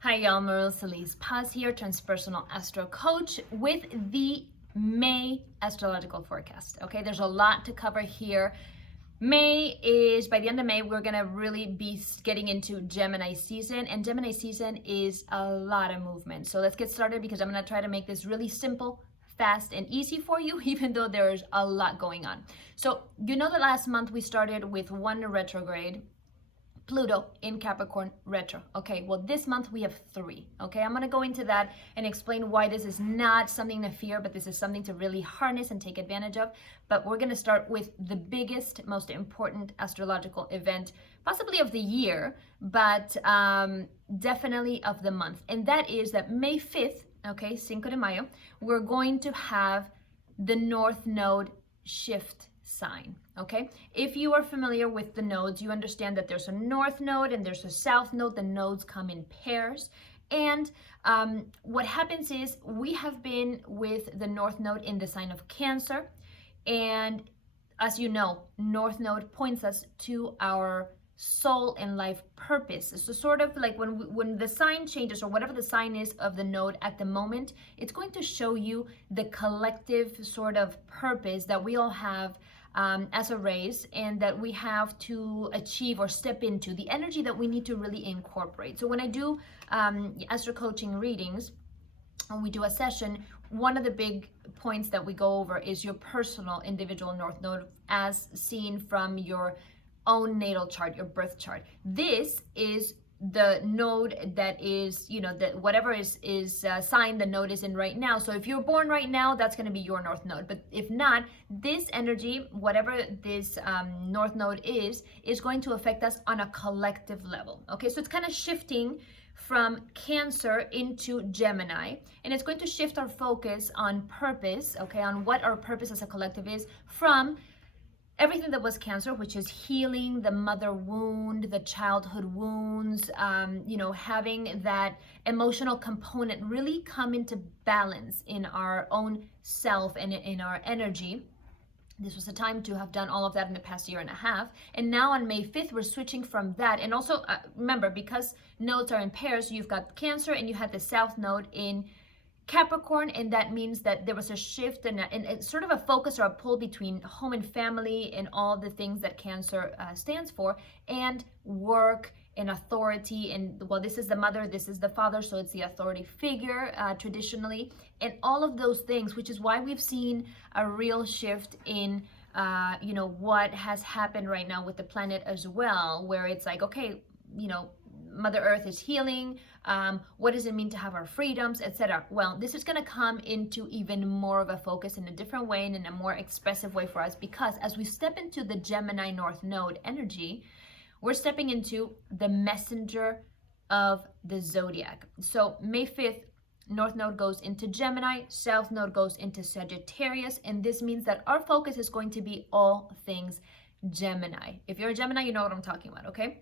Hi y'all, Maryl, Celiz Paz here, transpersonal astro coach with the May astrological forecast. Okay, there's a lot to cover here. By the end of May, we're gonna really be getting into Gemini season, and Gemini season is a lot of movement. So let's get started because I'm gonna try to make this really simple, fast, and easy for you, even though there's a lot going on. So you know that last month we started with one retrograde, Pluto in Capricorn retro. Okay, well this month we have 3. Okay, I'm gonna go into that and explain why this is not something to fear, but this is something to really harness and take advantage of. But we're gonna start with the biggest, most important astrological event, possibly of the year, but definitely of the month. And that is that May 5th, okay, Cinco de Mayo, we're going to have the North Node shift sign. Okay, if you are familiar with the nodes, you understand that there's a north node and there's a south node. The nodes come in pairs, and what happens is we have been with the north node in the sign of Cancer, and as you know, north node points us to our soul and life purpose. So sort of like when the sign changes, or whatever the sign is of the node at the moment, it's going to show you the collective sort of purpose that we all have as a race, and that we have to achieve or step into, the energy that we need to really incorporate. So when I do astro coaching readings, when we do a session, one of the big points that we go over is your personal individual north node as seen from your own natal chart, your birth chart. This is the node that is, that whatever is sign the node is in right now. So if you're born right now, that's going to be your north node. But if not, this energy, whatever this north node is going to affect us on a collective level. Okay, so it's kind of shifting from Cancer into Gemini, and it's going to shift our focus on purpose, okay, on what our purpose as a collective is, from everything that was Cancer, which is healing the mother wound, the childhood wounds, having that emotional component really come into balance in our own self and in our energy. This was a time to have done all of that in the past year and a half. And now on May 5th, we're switching from that. And also, remember, because nodes are in pairs, you've got Cancer and you had the south node in Capricorn, and that means that there was a shift and sort of a focus or a pull between home and family and all the things that Cancer stands for, and work and authority. And well, this is the mother, this is the father, so it's the authority figure traditionally, and all of those things, which is why we've seen a real shift in what has happened right now with the planet as well, where it's like, okay, Mother Earth is healing. What does it mean to have our freedoms, etc.? Well, this is going to come into even more of a focus in a different way and in a more expressive way for us, because as we step into the Gemini North Node energy, we're stepping into the messenger of the zodiac. So May 5th, North Node goes into Gemini, South Node goes into Sagittarius, and this means that our focus is going to be all things Gemini. If you're a Gemini, you know what I'm talking about, okay?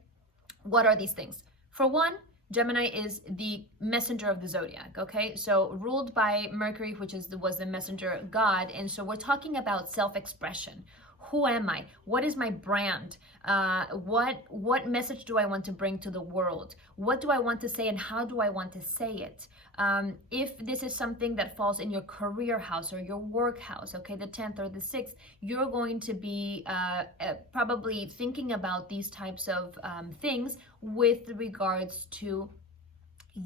What are these things? For one, Gemini is the messenger of the zodiac, okay? So ruled by Mercury, which was the messenger god. And so we're talking about self-expression. Who am I? What is my brand? What message do I want to bring to the world? What do I want to say, and how do I want to say it? If this is something that falls in your career house or your work house, okay, the 10th or the 6th, you're going to be probably thinking about these types of things with regards to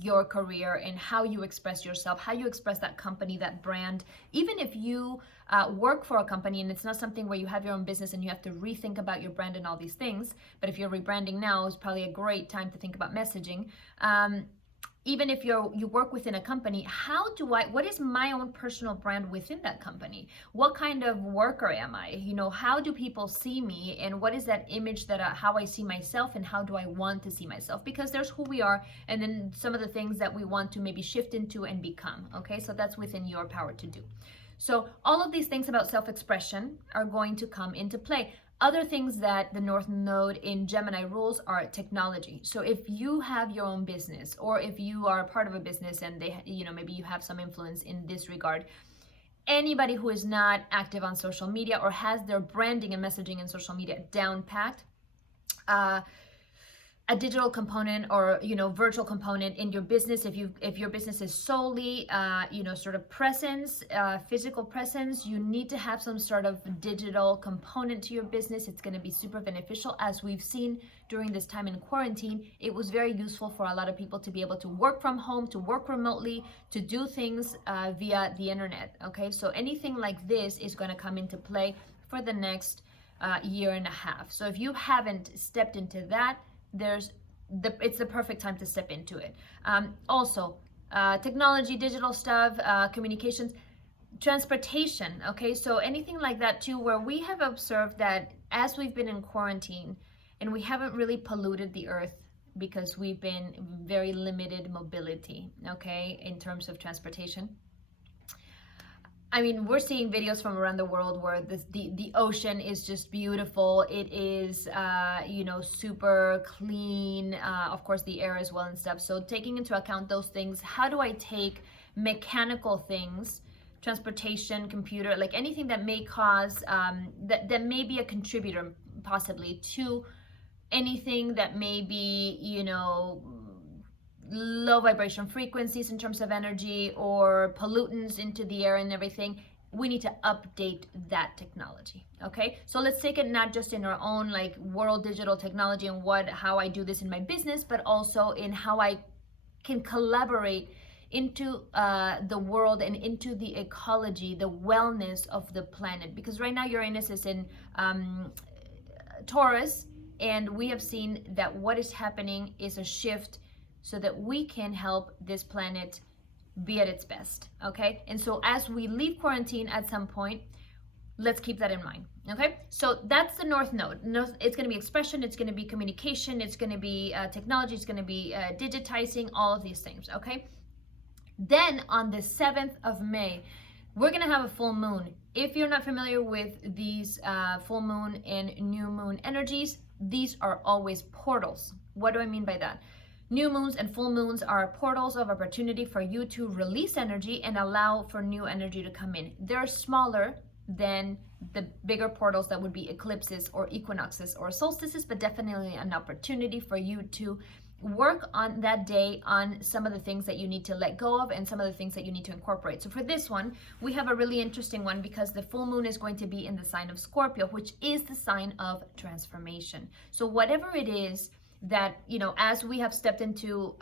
your career and how you express yourself, how you express that company, that brand. Even if you work for a company and it's not something where you have your own business and you have to rethink about your brand and all these things, but if you're rebranding now, is probably a great time to think about messaging. Even if you work within a company, what is my own personal brand within that company? What kind of worker am I? How do people see me, and what is that image how I see myself, and how do I want to see myself? Because there's who we are, and then some of the things that we want to maybe shift into and become, okay? So that's within your power to do. So all of these things about self-expression are going to come into play. Other things that the North Node in Gemini rules are technology. So if you have your own business, or if you are a part of a business and maybe you have some influence in this regard, anybody who is not active on social media or has their branding and messaging in social media down packed, a digital component or virtual component in your business. If your business is solely sort of presence, physical presence, you need to have some sort of digital component to your business. It's going to be super beneficial. As we've seen during this time in quarantine, it was very useful for a lot of people to be able to work from home, to work remotely, to do things via the internet. Okay, so anything like this is going to come into play for the next year and a half. So if you haven't stepped into that, it's the perfect time to step into it. Also, technology, digital stuff, communications, transportation. Okay, so anything like that too, where we have observed that as we've been in quarantine and we haven't really polluted the earth because we've been very limited mobility, okay, in terms of transportation. I mean, we're seeing videos from around the world where the ocean is just beautiful. It is, super clean. Of course, the air as well and stuff. So taking into account those things, how do I take mechanical things, transportation, computer, like anything that may cause, that may be a contributor possibly to anything that may be, low vibration frequencies in terms of energy or pollutants into the air and everything, we need to update that technology. Okay, so let's take it not just in our own like world digital technology and how I do this in my business, but also in how I can collaborate into the world and into the ecology, the wellness of the planet. Because right now Uranus is in Taurus, and we have seen that what is happening is a shift so that we can help this planet be at its best, okay? And so as we leave quarantine at some point, let's keep that in mind, okay? So that's the North Node. It's gonna be expression, it's gonna be communication, it's gonna be technology, it's gonna be digitizing, all of these things, okay? Then on the 7th of May, we're gonna have a full moon. If you're not familiar with these full moon and new moon energies, these are always portals. What do I mean by that? New moons and full moons are portals of opportunity for you to release energy and allow for new energy to come in. They're smaller than the bigger portals that would be eclipses or equinoxes or solstices, but definitely an opportunity for you to work on that day on some of the things that you need to let go of and some of the things that you need to incorporate. So for this one, we have a really interesting one because the full moon is going to be in the sign of Scorpio, which is the sign of transformation. So whatever it is that, as we have stepped into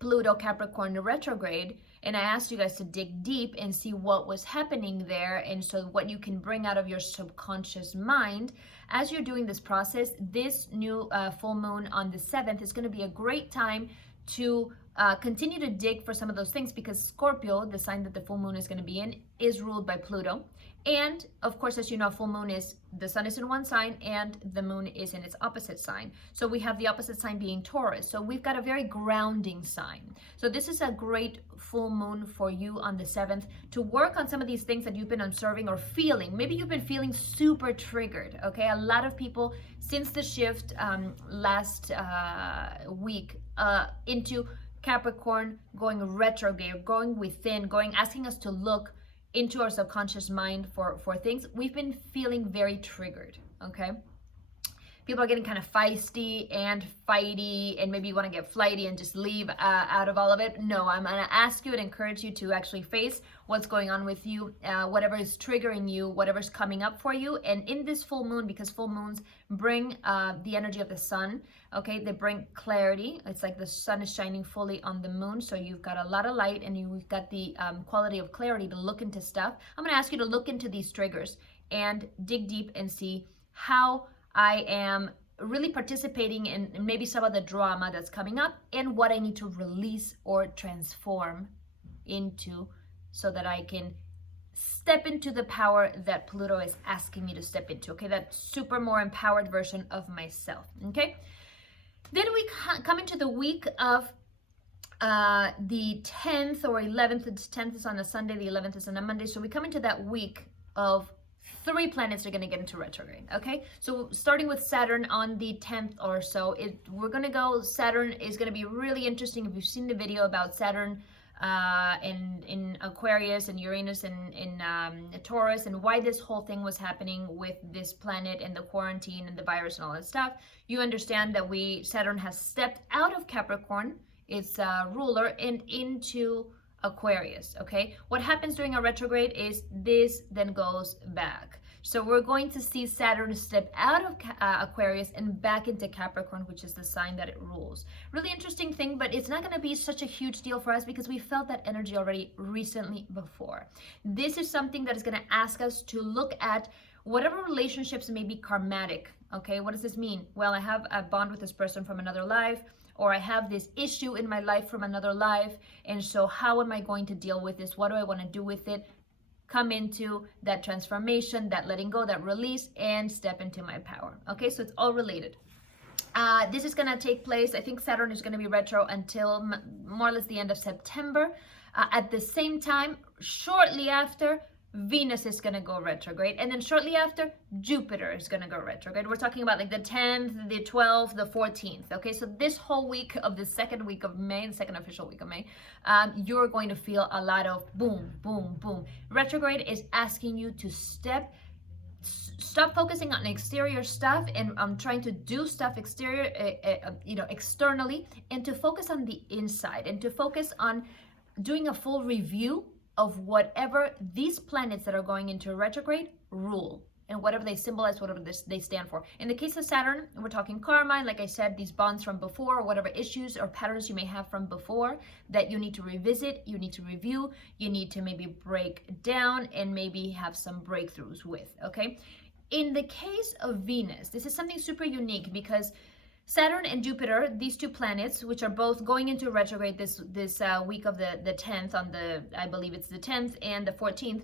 Pluto Capricorn retrograde, and I asked you guys to dig deep and see what was happening there, and so what you can bring out of your subconscious mind as you're doing this process. This new full moon on the 7th is going to be a great time to continue to dig for some of those things, because Scorpio, the sign that the full moon is going to be in, is ruled by Pluto. And of course, as you know, full moon is the sun is in one sign and the moon is in its opposite sign. So we have the opposite sign being Taurus. So we've got a very grounding sign. So this is a great full moon for you on the 7th to work on some of these things that you've been observing or feeling. Maybe you've been feeling super triggered. Okay, a lot of people since the shift last week into Capricorn, going retrograde, going within, asking us to look into our subconscious mind for things. We've been feeling very triggered, okay? People are getting kind of feisty and fighty, and maybe you want to get flighty and just leave out of all of it. No, I'm going to ask you and encourage you to actually face what's going on with you, whatever is triggering you, whatever's coming up for you. And in this full moon, because full moons bring the energy of the sun, okay, they bring clarity. It's like the sun is shining fully on the moon, so you've got a lot of light and you've got the quality of clarity to look into stuff. I'm going to ask you to look into these triggers and dig deep and see how I am really participating in maybe some of the drama that's coming up and what I need to release or transform into so that I can step into the power that Pluto is asking me to step into, okay? That super more empowered version of myself, okay? Then we come into the week of the 10th or 11th. The 10th is on a Sunday, the 11th is on a Monday. So we come into that week of 3 planets are going to get into retrograde, okay? So starting with Saturn on the 10th or so, Saturn is going to be really interesting. If you've seen the video about Saturn in Aquarius and Uranus in Taurus, and why this whole thing was happening with this planet and the quarantine and the virus and all that stuff, you understand that Saturn has stepped out of Capricorn, its ruler, and into Aquarius. Okay, what happens during a retrograde is this then goes back. So we're going to see Saturn step out of Aquarius and back into Capricorn, which is the sign that it rules. Really interesting thing, but it's not going to be such a huge deal for us because we felt that energy already recently before. This is something that is going to ask us to look at whatever relationships may be karmatic. Okay, what does this mean? Well, I have a bond with this person from another life, or I have this issue in my life from another life, and so how am I going to deal with this? What do I want to do with it? Come into that transformation, that letting go, that release, and step into my power. Okay, so it's all related. This is going to take place, I think Saturn is going to be retro until more or less the end of September. At the same time, shortly after, Venus is going to go retrograde, and then shortly after, Jupiter is going to go retrograde. We're talking about like the 10th, the 12th, the 14th. Okay, so this whole week of the second week of May, the second official week of May, you're going to feel a lot of boom, boom, boom. Retrograde is asking you to stop focusing on exterior stuff and trying to do stuff externally, and to focus on the inside, and to focus on doing a full review of whatever these planets that are going into retrograde rule, and whatever they symbolize, whatever they stand for. In the case of Saturn, we're talking karma, and like I said, these bonds from before, or whatever issues or patterns you may have from before that you need to revisit, you need to review, you need to maybe break down and maybe have some breakthroughs with, okay? In the case of Venus, this is something super unique because Saturn and Jupiter, these two planets, which are both going into retrograde this week of the 10th, I believe it's the 10th and the 14th,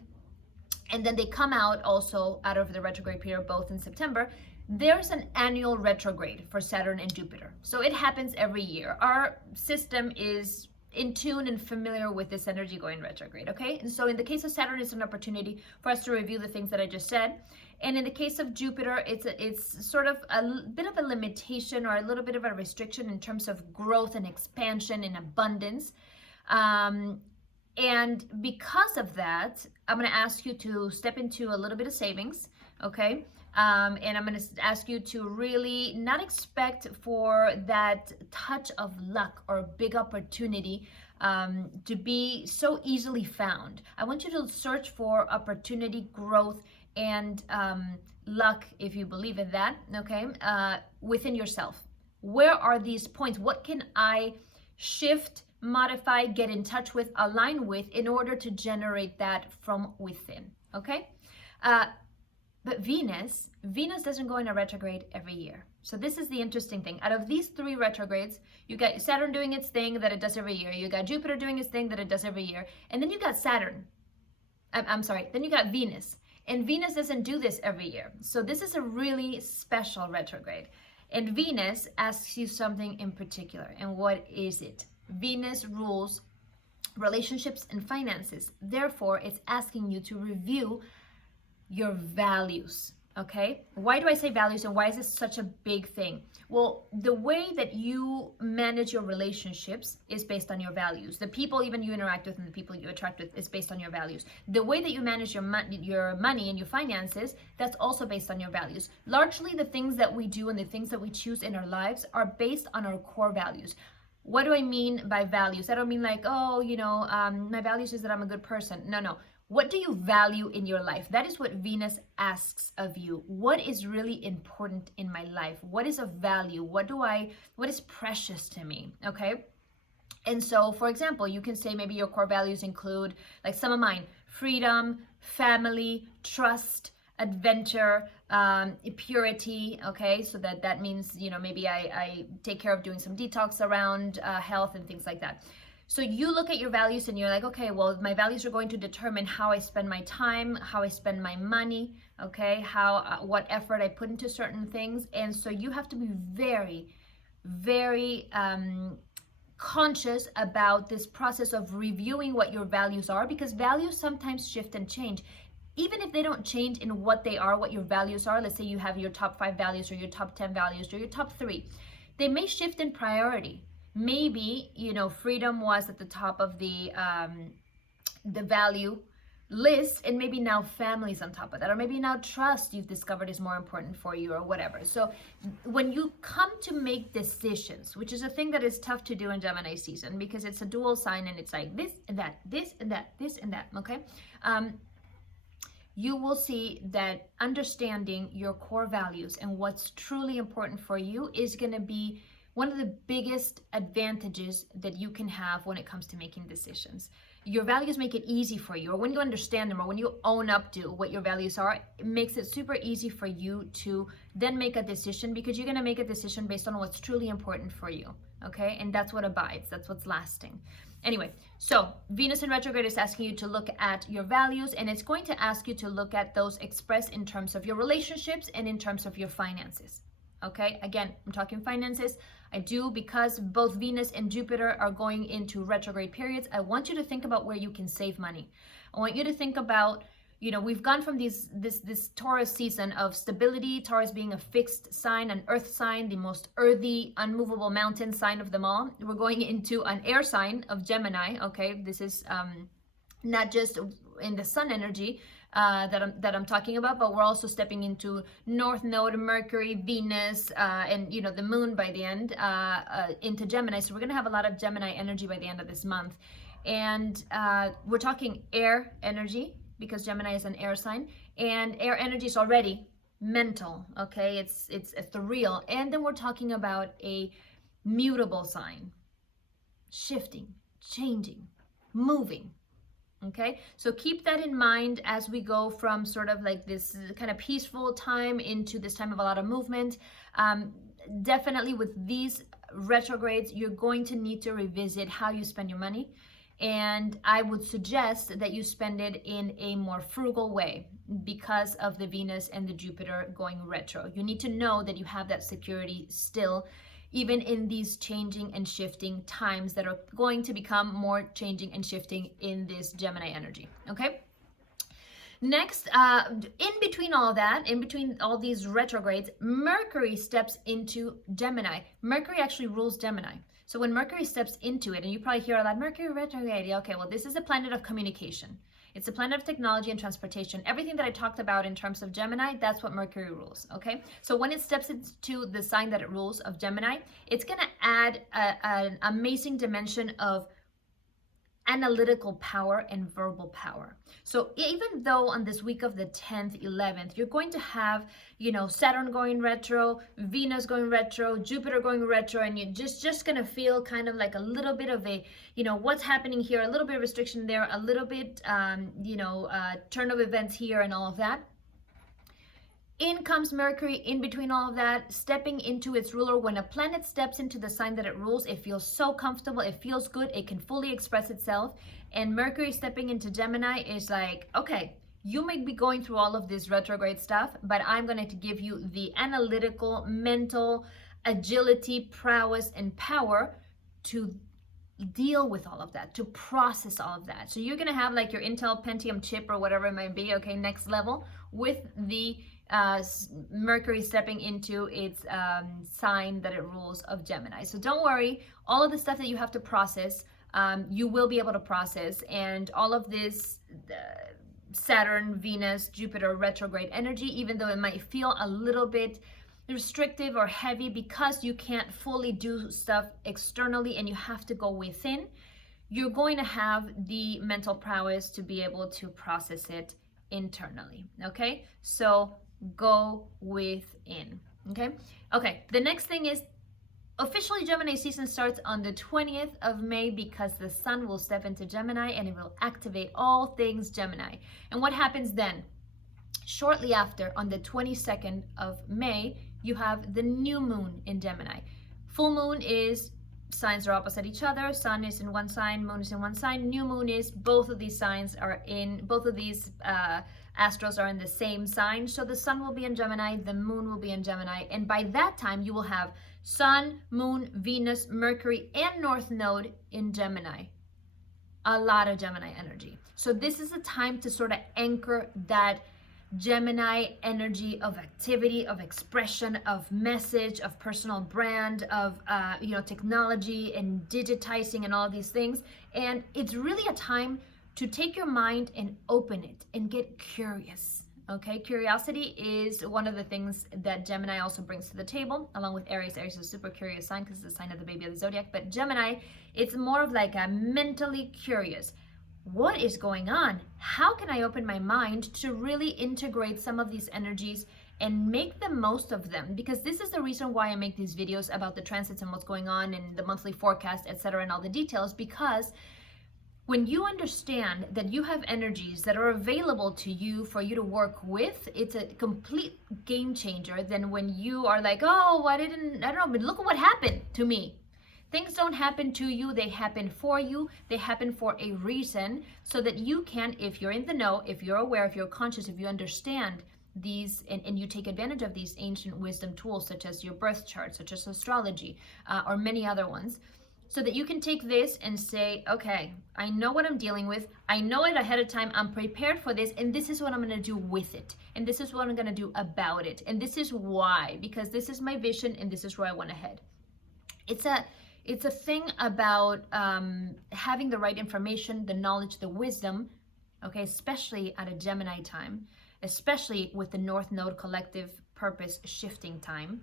and then they come out also out of the retrograde period, both in September. There's an annual retrograde for Saturn and Jupiter. So it happens every year. Our system is in tune and familiar with this energy going retrograde, okay? And so in the case of Saturn, it's an opportunity for us to review the things that I just said. And in the case of Jupiter, it's sort of a bit of a limitation or a little bit of a restriction in terms of growth and expansion and abundance. And because of that, I'm going to ask you to step into a little bit of savings, okay? And I'm going to ask you to really not expect for that touch of luck or big opportunity to be so easily found. I want you to search for opportunity, growth, and luck, if you believe in that, okay, within yourself. Where are these points? What can I shift, modify, get in touch with, align with in order to generate that from within, okay? But Venus doesn't go in a retrograde every year. So this is the interesting thing. Out of these three retrogrades, you got Saturn doing its thing that it does every year. You got Jupiter doing its thing that it does every year. And then you got then you got Venus. And Venus doesn't do this every year. So this is a really special retrograde. And Venus asks you something in particular. And what is it? Venus rules relationships and finances. Therefore, it's asking you to review your values, okay? Why do I say values, and why is this such a big thing? Well, the way that you manage your relationships is based on your values. The people even you interact with and the people you attract with is based on your values. The way that you manage your money and your finances, that's also based on your values. Largely, the things that we do and the things that we choose in our lives are based on our core values. What do I mean by values? I don't mean like, my values is that I'm a good person. No. What do you value in your life? That is what Venus asks of you. What is really important in my life? What is of value? What is precious to me? Okay. And so, for example, you can say maybe your core values include, like some of mine, freedom, family, trust, adventure, purity. Okay. So that means, maybe I take care of doing some detox around health and things like that. So you look at your values and you're like, okay, well, my values are going to determine how I spend my time, how I spend my money, okay, what effort I put into certain things. And so you have to be very, very conscious about this process of reviewing what your values are, because values sometimes shift and change. Even if they don't change in what they are, what your values are, let's say you have your top 5 values or your top 10 values or your top 3, they may shift in priority. maybe, freedom was at the top of the value list, and maybe now family's on top of that, or maybe now trust you've discovered is more important for you, or whatever. So when you come to make decisions, which is a thing that is tough to do in Gemini season, because it's a dual sign and it's like this and that, this and that, this and that, okay? You will see that understanding your core values and what's truly important for you is going to be one of the biggest advantages that you can have when it comes to making decisions. Your values make it easy for you, or when you understand them, or when you own up to what your values are, it makes it super easy for you to then make a decision, because you're going to make a decision based on what's truly important for you, okay? And that's what abides, that's what's lasting. Anyway, so Venus in retrograde is asking you to look at your values, and it's going to ask you to look at those expressed in terms of your relationships and in terms of your finances. Okay, again, I'm talking finances. I do, because both Venus and Jupiter are going into retrograde periods. I want you to think about where you can save money. I want you to think about, we've gone from this Taurus season of stability, Taurus being a fixed sign, an earth sign, the most earthy, unmovable mountain sign of them all. We're going into an air sign of Gemini, okay? This is not just in the sun energy that I'm talking about, but we're also stepping into North Node, Mercury, Venus, and the moon by the end, into Gemini. So we're gonna have a lot of Gemini energy by the end of this month. And we're talking air energy, because Gemini is an air sign, and air energy is already mental, okay? It's ethereal. And then we're talking about a mutable sign, shifting, changing, moving. Okay, so keep that in mind as we go from sort of like this kind of peaceful time into this time of a lot of movement. Definitely with these retrogrades, you're going to need to revisit how you spend your money. And I would suggest that you spend it in a more frugal way because of the Venus and the Jupiter going retro. You need to know that you have that security still, even in these changing and shifting times that are going to become more changing and shifting in this Gemini energy, okay? Next, in between all that, in between all these retrogrades, Mercury steps into Gemini. Mercury actually rules Gemini. So when Mercury steps into it, and you probably hear a lot, Mercury retrograde, okay, well, this is a planet of communication. It's a planet of technology and transportation. Everything that I talked about in terms of Gemini, that's what Mercury rules, okay? So when it steps into the sign that it rules of Gemini, it's gonna add an amazing dimension of analytical power and verbal power. So even though on this week of the 10th, 11th, you're going to have, Saturn going retro, Venus going retro, Jupiter going retro, and you're just gonna feel kind of like a little bit of a, what's happening here, a little bit of restriction there, a little bit, turn of events here and all of that. In comes Mercury in between all of that, stepping into its ruler. When a planet steps into the sign that it rules, it feels so comfortable, it feels good, it can fully express itself. And Mercury stepping into Gemini is like, okay, you may be going through all of this retrograde stuff, but I'm going to give you the analytical, mental agility, prowess, and power to deal with all of that, to process all of that. So you're going to have like your Intel Pentium chip or whatever it might be, okay, next level, with the Mercury stepping into its sign that it rules of Gemini. So don't worry, all of the stuff that you have to process, you will be able to process, and all of this Saturn, Venus, Jupiter retrograde energy, even though it might feel a little bit restrictive or heavy because you can't fully do stuff externally and you have to go within, you're going to have the mental prowess to be able to process it internally, okay? So go within, okay? The next thing is, officially Gemini season starts on the 20th of May because the sun will step into Gemini and it will activate all things Gemini. And what happens then? Shortly after, on the 22nd of May, you have the new moon in Gemini. Full moon is signs are opposite each other. Sun is in one sign, moon is in one sign. New moon is both of these signs are in, both of these astros are in the same sign. So the sun will be in Gemini, the moon will be in Gemini. And by that time, you will have Sun, Moon, Venus, Mercury, and North Node in Gemini. A lot of Gemini energy. So this is a time to sort of anchor that Gemini energy of activity, of expression, of message, of personal brand, of technology and digitizing and all these things. And it's really a time to take your mind and open it and get curious. Okay, curiosity is one of the things that Gemini also brings to the table, along with Aries. Aries is a super curious sign because it's the sign of the baby of the zodiac. But Gemini, it's more of like a mentally curious. What is going on? How can I open my mind to really integrate some of these energies and make the most of them? Because this is the reason why I make these videos about the transits and what's going on and the monthly forecast, etc., and all the details. Because when you understand that you have energies that are available to you for you to work with, it's a complete game changer than when you are like, oh, I don't know, but look at what happened to me. Things don't happen to you, they happen for you, they happen for a reason, so that you can, if you're in the know, if you're aware, if you're conscious, if you understand these and you take advantage of these ancient wisdom tools such as your birth chart, such as astrology, or many other ones, so that you can take this and say, okay, I know what I'm dealing with, I know it ahead of time, I'm prepared for this, and this is what I'm going to do with it, and this is what I'm going to do about it, and this is why, because this is my vision and this is where I want to head. It's a thing about having the right information, the knowledge, the wisdom, okay, especially at a Gemini time, especially with the North Node collective purpose shifting time,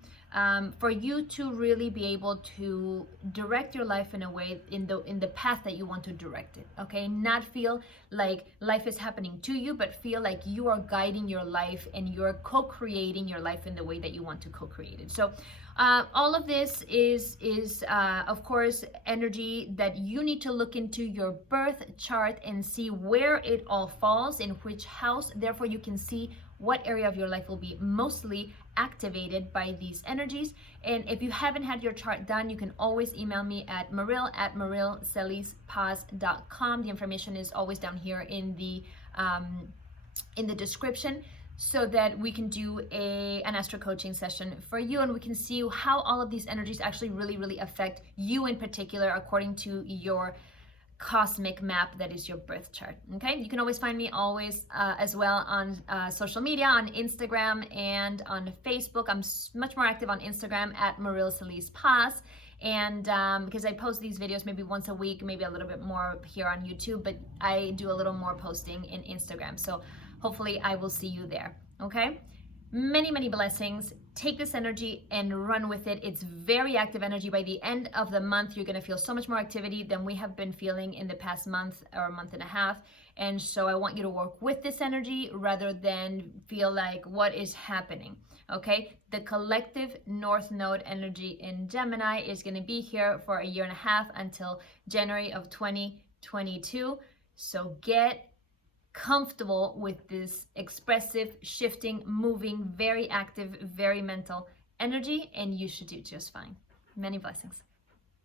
for you to really be able to direct your life in a way, in the path that you want to direct it, okay? Not feel like life is happening to you, but feel like you are guiding your life and you're co-creating your life in the way that you want to co-create it. So all of this is of course energy that you need to look into your birth chart and see where it all falls, in which house. Therefore you can see what area of your life will be mostly activated by these energies. And if you haven't had your chart done, you can always email me at maryl@marylcelizpaz.com. The information is always down here in the description, so that we can do an astro coaching session for you, and we can see how all of these energies actually really affect you in particular according to your cosmic map that is your birth chart. Okay, you can always find me as well on social media, on Instagram and on Facebook. I'm much more active on Instagram at Maryl Celiz Paz, and because I post these videos maybe once a week, maybe a little bit more here on YouTube, but I do a little more posting in Instagram, so hopefully I will see you there. Okay, many blessings. Take this energy and run with it. It's very active energy. By the end of the month, you're going to feel so much more activity than we have been feeling in the past month or month and a half. And so I want you to work with this energy rather than feel like, what is happening? Okay, the collective North Node energy in Gemini is going to be here for a year and a half until January of 2022. So get comfortable with this expressive, shifting, moving, very active, very mental energy, and you should do just fine. Many blessings.